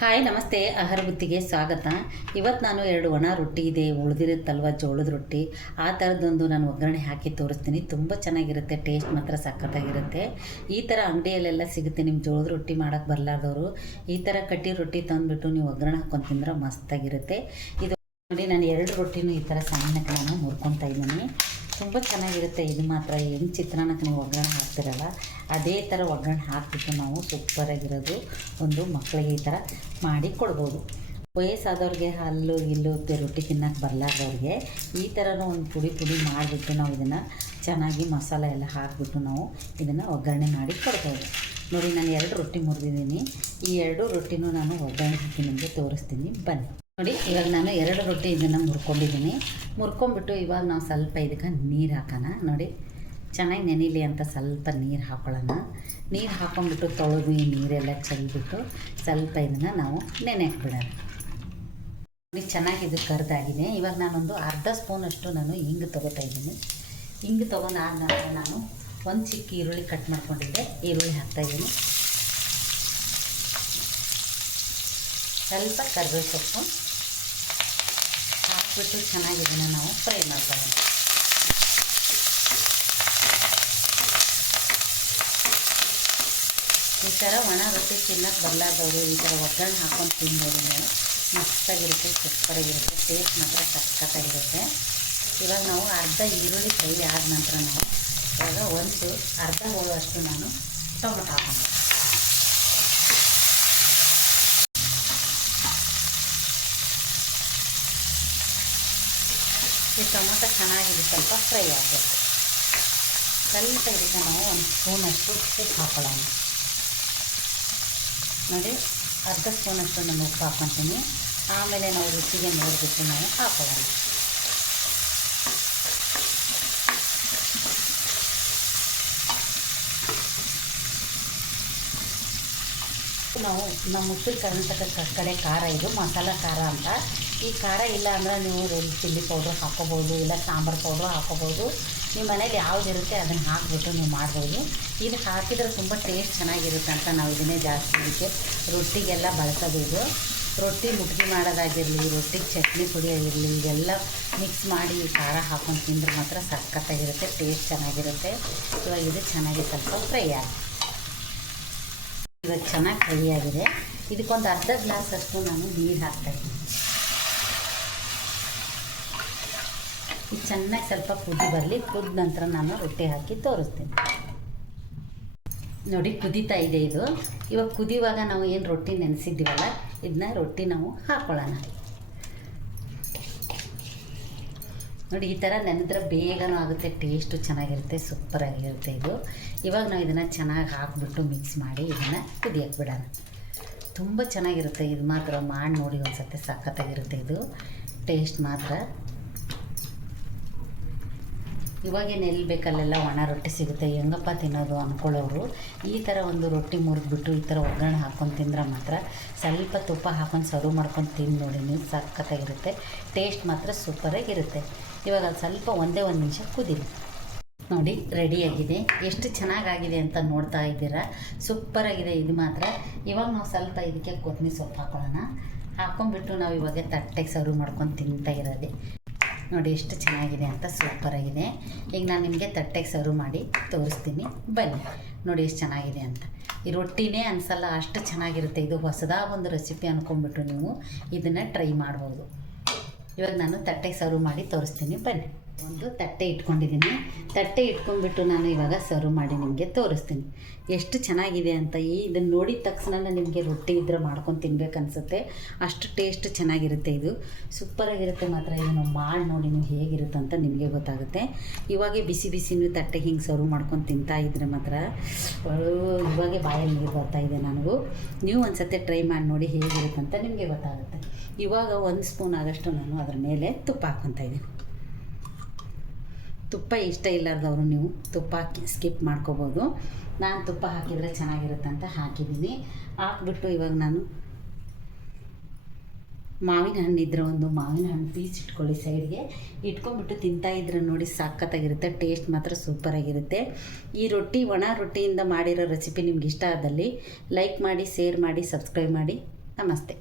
Hi ನಮಸ್ತೆ. ಆಹಾರ ಬುತ್ತಿಗೆ ಸ್ವಾಗತ. ಇವತ್ತು ನಾನು 2 ಒಣ ರೊಟ್ಟಿ ಇದೆ ಉಳಿದಿರುತ್ತಲ್ವ ಜೋಳದ ರೊಟ್ಟಿ, ಆ ಥರದ್ದೊಂದು ನಾನು ಒಗ್ಗರಣೆ ಹಾಕಿ ತೋರಿಸ್ತೀನಿ. ತುಂಬ ಚೆನ್ನಾಗಿರುತ್ತೆ, ಟೇಸ್ಟ್ ಮಾತ್ರ ಸಖತ್ತಾಗಿರುತ್ತೆ. ಈ ಥರ ಅಂಗಡಿಯಲ್ಲೆಲ್ಲ ಸಿಗುತ್ತೆ. ನಿಮ್ಮ ಜೋಳದ ರೊಟ್ಟಿ ಮಾಡೋಕ್ಕೆ ಬರಲಾರ್ದವರು ಈ ಥರ ಕಟ್ಟಿ ರೊಟ್ಟಿ ತಂದುಬಿಟ್ಟು ನೀವು ಒಗ್ಗರಣೆ ಹಾಕ್ಕೊಂಡು ತಿಂದ್ರೆ ಮಸ್ತಾಗಿರುತ್ತೆ. ಇದು ನೋಡಿ, ನಾನು 2 ರೊಟ್ಟಿನೂ ಈ ಥರ ಸಣ್ಣಕ್ಕೆ ನಾನು ಮುರ್ಕೊತಾ ಇದ್ದೀನಿ. ತುಂಬ ಚೆನ್ನಾಗಿರುತ್ತೆ. ಇದು ಮಾತ್ರ ಹೆಂಗೆ ಚಿತ್ರಾನ್ನಕ್ಕೆ ನೀವು ಒಗ್ಗರಣೆ ಹಾಕ್ತಿರಲ್ಲ ಅದೇ ಥರ ಒಗ್ಗರಣೆ ಹಾಕಿಬಿಟ್ಟು ನಾವು ಸೂಪರಾಗಿರೋದು ಒಂದು ಮಕ್ಕಳಿಗೆ ಈ ಥರ ಮಾಡಿ ಕೊಡ್ಬೋದು. ವಯಸ್ಸಾದವ್ರಿಗೆ ಹಲ್ಲು ಇಲ್ಲು ರೊಟ್ಟಿ ತಿನ್ನೋಕ್ಕೆ ಬರಲಾರ್ದವ್ರಿಗೆ ಈ ಥರನೂ ಒಂದು ಪುಡಿ ಮಾಡಿಬಿಟ್ಟು ನಾವು ಇದನ್ನು ಚೆನ್ನಾಗಿ ಮಸಾಲೆ ಎಲ್ಲ ಹಾಕಿಬಿಟ್ಟು ನಾವು ಇದನ್ನು ಒಗ್ಗರಣೆ ಮಾಡಿ ಕೊಡ್ಬೋದು. ನೋಡಿ, ನಾನು 2 ರೊಟ್ಟಿ ಮುರಿದಿದ್ದೀನಿ. ಈ 2 ರೊಟ್ಟಿನೂ ನಾನು ಒಗ್ಗರಣೆ ಹಾಕಿ ನಿಮಗೆ ತೋರಿಸ್ತೀನಿ, ಬನ್ನಿ. ನೋಡಿ, ಇವಾಗ ನಾನು 2 ರೊಟ್ಟಿ ಇದನ್ನು ಮುರ್ಕೊಂಡಿದ್ದೀನಿ. ಮುರ್ಕೊಂಬಿಟ್ಟು ಇವಾಗ ನಾವು ಸ್ವಲ್ಪ ಇದಕ್ಕೆ ನೀರು ಹಾಕೋಣ. ನೋಡಿ, ಚೆನ್ನಾಗಿ ನೆನೀಲಿ ಅಂತ ಸ್ವಲ್ಪ ನೀರು ಹಾಕೊಳ್ಳೋಣ. ನೀರು ಹಾಕೊಂಡ್ಬಿಟ್ಟು ತೊಳೆದು ಈ ನೀರೆಲ್ಲ ಚೆಲ್ಬಿಟ್ಟು ಸ್ವಲ್ಪ ಇದನ್ನು ನಾವು ನೆನೆಯಕ್ಕೆ ಬಿಡೋಣ. ನೋಡಿ, ಚೆನ್ನಾಗಿ ಇದು ಕರ್ದಾಗಿದೆ. ಇವಾಗ ನಾನೊಂದು ಅರ್ಧ ಸ್ಪೂನಷ್ಟು ನಾನು ಹಿಂಗೆ ತೊಗೋತಾ ಇದ್ದೀನಿ. ಹಿಂಗೆ ತೊಗೊಂಡು ಆದ ನಂತರ ನಾನು ಒಂದು ಚಿಕ್ಕ ಈರುಳ್ಳಿ ಕಟ್ ಮಾಡ್ಕೊಂಡಿದ್ದೆ, ಈರುಳ್ಳಿ ಹಾಕ್ತಾಯಿದ್ದೀನಿ. ಸ್ವಲ್ಪ ಕರಿಬೇವು ಸೊಪ್ಪು ಹಾಕ್ಬಿಟ್ಟು ಚೆನ್ನಾಗಿ ಇದನ್ನು ನಾವು ಫ್ರೈ ಮಾಡ್ಕೊಳ್ಳೋಣ. ಈ ಥರ ಒಣ ರೊಟ್ಟಿ ತಿನ್ನೋಕ್ಕೆ ಬರಲಾರ್ದವರು ಈ ಥರ ಒಗ್ಗರಣೆ ಹಾಕ್ಕೊಂಡು ತಿನ್ಬೋದು. ನೀವು ಮಸ್ತಾಗಿರುತ್ತೆ, ಸೂಪರಾಗಿರುತ್ತೆ, ಟೇಸ್ಟ್ ಮಾತ್ರ ಸಖತ್ತಾಗಿರುತ್ತೆ. ಇವಾಗ ನಾವು ಅರ್ಧ ಈರುಳ್ಳಿ ಫ್ರೈ ಆದ ನಂತರ ನಾವು ಇವಾಗ ಒಂದು ಅರ್ಧ ಹೋಳುವಷ್ಟು ನಾನು ಟೊಮೊಟೊ ಹಾಕೋಣ. ಈ ಟೊಮೊಟೊ ಚೆನ್ನಾಗಿದೆ, ಸ್ವಲ್ಪ ಫ್ರೈ ಆಗಬೇಕು. ಸ್ವಲ್ಪ ಇದಕ್ಕೆ ನಾವು ಒಂದು ಸ್ಪೂನಷ್ಟು ಉಪ್ಪು ಹಾಕೊಳ್ಳೋಣ. ನೋಡಿ, ಅರ್ಧ ಸ್ಪೂನಷ್ಟು ನಾನು ಉಪ್ಪು ಹಾಕ್ಕೊತೀನಿ. ಆಮೇಲೆ ನಾವು ರುಚಿಗೆ ನೋಡಿಬಿಟ್ಟು ನಾವು ಹಾಕೊಳ್ಳೋಣ. ನಾವು ನಮ್ಮ ಉತ್ತರ ಕರ್ನಾಟಕ ಕಡೆ ಖಾರ, ಇದು ಮಸಾಲ ಖಾರ ಅಂತ. ಈ ಖಾರ ಇಲ್ಲ ಅಂದರೆ ನೀವು ರೆಡ್ ಚಿಲ್ಲಿ ಪೌಡ್ರ್ ಹಾಕ್ಕೋಬೋದು, ಇಲ್ಲ ಸಾಂಬಾರು ಪೌಡ್ರು ಹಾಕ್ಕೋಬೋದು. ನಿಮ್ಮ ಮನೇಲಿ ಯಾವುದಿರುತ್ತೆ ಅದನ್ನು ಹಾಕಿಬಿಟ್ಟು ನೀವು ಮಾಡ್ಬೋದು. ಇದು ಹಾಕಿದರೆ ತುಂಬ ಟೇಸ್ಟ್ ಚೆನ್ನಾಗಿರುತ್ತೆ ಅಂತ ನಾವು ಇದನ್ನೇ ಜಾಸ್ತಿ ಇದಕ್ಕೆ ರೊಟ್ಟಿಗೆಲ್ಲ ಬಳಸೋದು. ರೊಟ್ಟಿ ಮುಟ್ಗಿ ಮಾಡೋದಾಗಿರಲಿ, ರೊಟ್ಟಿಗೆ ಚಟ್ನಿ ಪುಡಿ ಆಗಿರಲಿ, ಇದೆಲ್ಲ ಮಿಕ್ಸ್ ಮಾಡಿ ಖಾರ ಹಾಕ್ಕೊಂಡು ತಿಂದ್ರೆ ಮಾತ್ರ ಸಖತ್ತಾಗಿರುತ್ತೆ, ಟೇಸ್ಟ್ ಚೆನ್ನಾಗಿರುತ್ತೆ. ಇವಾಗ ಇದು ಚೆನ್ನಾಗಿ ಸ್ವಲ್ಪ ಫ್ರೈ ಆಗಿ ಇವಾಗ ಚೆನ್ನಾಗಿ ಫ್ರೈ ಆಗಿದೆ. ಇದಕ್ಕೊಂದು ಅರ್ಧ ಗ್ಲಾಸ್ ಅಷ್ಟು ನಾನು ನೀರು ಹಾಕ್ತಾಯಿದ್ದೀನಿ. ಇದು ಚೆನ್ನಾಗಿ ಸ್ವಲ್ಪ ಕುದಿ ಬರಲಿ. ಕುದ ನಂತರ ನಾನು ರೊಟ್ಟಿ ಹಾಕಿ ತೋರಿಸ್ತೀನಿ. ನೋಡಿ, ಕುದೀತಾ ಇದೆ ಇದು. ಇವಾಗ ಕುದಿಯುವಾಗ ನಾವು ಏನು ರೊಟ್ಟಿ ನೆನೆಸಿದ್ದೀವಲ್ಲ ಇದನ್ನ ರೊಟ್ಟಿ ನಾವು ಹಾಕ್ಕೊಳ್ಳೋಣ. ನೋಡಿ, ಈ ಥರ ನೆನೆದ್ರೆ ಬೇಗನೂ ಆಗುತ್ತೆ, ಟೇಸ್ಟು ಚೆನ್ನಾಗಿರುತ್ತೆ, ಸೂಪರಾಗಿರುತ್ತೆ ಇದು. ಇವಾಗ ನಾವು ಇದನ್ನು ಚೆನ್ನಾಗಿ ಹಾಕಿಬಿಟ್ಟು ಮಿಕ್ಸ್ ಮಾಡಿ ಇದನ್ನು ಕುದಿಯಕ್ಕೆ ಬಿಡೋಣ. ತುಂಬ ಚೆನ್ನಾಗಿರುತ್ತೆ. ಇದು ಮಾತ್ರ ಮಾಡಿ ನೋಡಿ ಒಂದು ಸತಿ, ಸಖತ್ತಾಗಿರುತ್ತೆ ಇದು ಟೇಸ್ಟ್ ಮಾತ್ರ. ಇವಾಗೇನು ಎಲ್ಲಿ ಬೇಕಲ್ಲೆಲ್ಲ ಒಣ ರೊಟ್ಟಿ ಸಿಗುತ್ತೆ, ಹೆಂಗಪ್ಪ ತಿನ್ನೋದು ಅಂದ್ಕೊಳ್ಳೋರು ಈ ಥರ ಒಂದು ರೊಟ್ಟಿ ಮುರಿದ್ಬಿಟ್ಟು ಈ ಥರ ಒಗ್ಗರಣೆ ಹಾಕ್ಕೊಂಡು ತಿಂದ್ರೆ ಮಾತ್ರ ಸ್ವಲ್ಪ ತುಪ್ಪ ಹಾಕ್ಕೊಂಡು ಸರ್ವ್ ಮಾಡ್ಕೊಂಡು ತಿಂದು ನೋಡಿ ನೀವು, ಸಖತ್ತಾಗಿರುತ್ತೆ, ಟೇಸ್ಟ್ ಮಾತ್ರ ಸೂಪರಾಗಿರುತ್ತೆ. ಇವಾಗ ಅದು ಸ್ವಲ್ಪ ಒಂದೇ ಒಂದು ನಿಮಿಷ ಕುದೀಲಿ. ನೋಡಿ, ರೆಡಿಯಾಗಿದೆ. ಎಷ್ಟು ಚೆನ್ನಾಗಾಗಿದೆ ಅಂತ ನೋಡ್ತಾ ಇದ್ದೀರಾ, ಸೂಪರಾಗಿದೆ ಇದು ಮಾತ್ರ. ಇವಾಗ ನಾವು ಸ್ವಲ್ಪ ಇದಕ್ಕೆ ಕೊತ್ತಂಬರಿ ಸೊಪ್ಪು ಹಾಕೊಳ್ಳೋಣ. ಹಾಕ್ಕೊಂಡ್ಬಿಟ್ಟು ನಾವು ಇವಾಗ ತಟ್ಟೆಗೆ ಸರ್ವ್ ಮಾಡ್ಕೊಂಡು ತಿಂತಾ ಇರೋದೆ. ನೋಡಿ, ಎಷ್ಟು ಚೆನ್ನಾಗಿದೆ ಅಂತ, ಸೂಪರಾಗಿದೆ. ಈಗ ನಾನು ನಿಮಗೆ ತಟ್ಟೆಗೆ ಸರ್ವ್ ಮಾಡಿ ತೋರಿಸ್ತೀನಿ, ಬನ್ನಿ. ನೋಡಿ ಎಷ್ಟು ಚೆನ್ನಾಗಿದೆ ಅಂತ. ಈ ರೊಟ್ಟಿನೇ ಅನಿಸಲ್ಲ, ಅಷ್ಟು ಚೆನ್ನಾಗಿರುತ್ತೆ ಇದು. ಹೊಸದಾಗಿ ಒಂದು ರೆಸಿಪಿ ಅಂದ್ಕೊಂಡ್ಬಿಟ್ಟು ನೀವು ಇದನ್ನು ಟ್ರೈ ಮಾಡ್ಬೋದು. ಇವಾಗ ನಾನು ತಟ್ಟೆಗೆ ಸರ್ವ್ ಮಾಡಿ ತೋರಿಸ್ತೀನಿ, ಬನ್ನಿ. ಒಂದು ತಟ್ಟೆ ಇಟ್ಕೊಂಡಿದ್ದೀನಿ. ತಟ್ಟೆ ಇಟ್ಕೊಂಡ್ಬಿಟ್ಟು ನಾನು ಇವಾಗ ಸರ್ವ್ ಮಾಡಿ ನಿಮಗೆ ತೋರಿಸ್ತೀನಿ ಎಷ್ಟು ಚೆನ್ನಾಗಿದೆ ಅಂತ. ಇದನ್ನು ನೋಡಿದ ತಕ್ಷಣ ನಿಮಗೆ ರೊಟ್ಟಿ ಇದ್ರೆ ಮಾಡ್ಕೊಂಡು ತಿನ್ಬೇಕನ್ಸುತ್ತೆ, ಅಷ್ಟು ಟೇಸ್ಟ್ ಚೆನ್ನಾಗಿರುತ್ತೆ ಇದು, ಸೂಪರಾಗಿರುತ್ತೆ ಮಾತ್ರ. ಇದನ್ನು ಮಾಡಿ ನೋಡಿ ನೀವು ಹೇಗಿರುತ್ತೆ ಅಂತ ನಿಮಗೆ ಗೊತ್ತಾಗುತ್ತೆ. ಇವಾಗೆ ಬಿಸಿ ನೀವು ತಟ್ಟೆಗೆ ಹಿಂಗೆ ಸರ್ವ್ ಮಾಡ್ಕೊಂಡು ತಿಂತಾ ಇದ್ರೆ ಮಾತ್ರ ಇವಾಗೆ ಬಾಯಲ್ಲಿ ನೀರು ಬರ್ತಾಯಿದೆ ನನಗೂ. ನೀವು ಒಂದು ಸತಿ ಟ್ರೈ ಮಾಡಿ ನೋಡಿ ಹೇಗಿರುತ್ತೆ ಅಂತ ನಿಮಗೆ ಗೊತ್ತಾಗುತ್ತೆ. ಇವಾಗ 1 ಸ್ಪೂನ್ ಆಗೋಷ್ಟು ನಾನು ಅದರ ಮೇಲೆ ತುಪ್ಪ ಹಾಕ್ಕೊತಾ ಇದ್ದೀನಿ. ತುಪ್ಪ ಇಷ್ಟ ಇಲ್ಲಾರ್ದವರು ನೀವು ತುಪ್ಪ ಹಾಕಿ ಸ್ಕಿಪ್ ಮಾಡ್ಕೋಬೋದು. ನಾನು ತುಪ್ಪ ಹಾಕಿದರೆ ಚೆನ್ನಾಗಿರುತ್ತೆ ಅಂತ ಹಾಕಿದ್ದೀನಿ. ಹಾಕ್ಬಿಟ್ಟು ಇವಾಗ ನಾನು ಮಾವಿನ ಹಣ್ಣು ಇದ್ದರೆ ಒಂದು ಮಾವಿನ ಹಣ್ಣು ಪೀಸ್ ಇಟ್ಕೊಳ್ಳಿ, ಸೈಡ್ಗೆ ಇಟ್ಕೊಂಡ್ಬಿಟ್ಟು ತಿಂತಾಯಿದ್ರೆ ನೋಡಿ ಸಖತ್ತಾಗಿರುತ್ತೆ, ಟೇಸ್ಟ್ ಮಾತ್ರ ಸೂಪರಾಗಿರುತ್ತೆ. ಈ ರೊಟ್ಟಿ ಒಣ ರೊಟ್ಟಿಯಿಂದ ಮಾಡಿರೋ ರೆಸಿಪಿ ನಿಮ್ಗೆ ಇಷ್ಟ ಆದಲ್ಲಿ ಲೈಕ್ ಮಾಡಿ, ಶೇರ್ ಮಾಡಿ, ಸಬ್ಸ್ಕ್ರೈಬ್ ಮಾಡಿ. ನಮಸ್ತೆ.